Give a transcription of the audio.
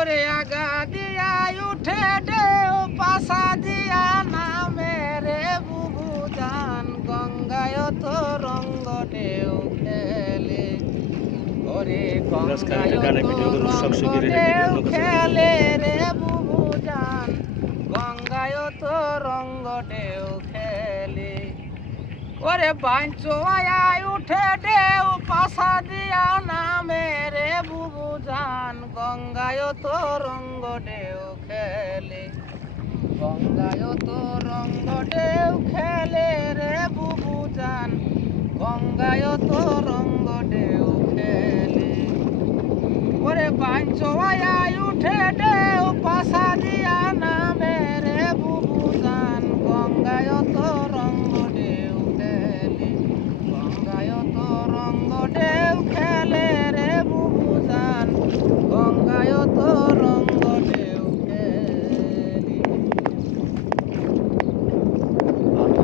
ওরে আগা দিয়া উঠে ঢেউ পাশা দিয়া নামে রে বুবু জান গঙ্গায় তো রঙ্গ ঢেউ খেলে ওরে গঙ্গায় তো রঙ্গ ঢেউ খেলে রে বুবু জান গঙ্গায় তো রঙ্গ ঢেউ খেলে ওরে বাঞ্চো আয় উঠে ঢেউ পাশা দিয়া নামে রে বুবু জান গঙ্গায় তো রঙ্গ ঢেউ খেলে গঙ্গায় তো রঙ্গ ঢেউ খেলে রে বুবু জান গঙ্গায় তো রঙ্গ ঢেউ খেলে ওরে বাঞ্চো আয় উঠে ঢেউ পাশা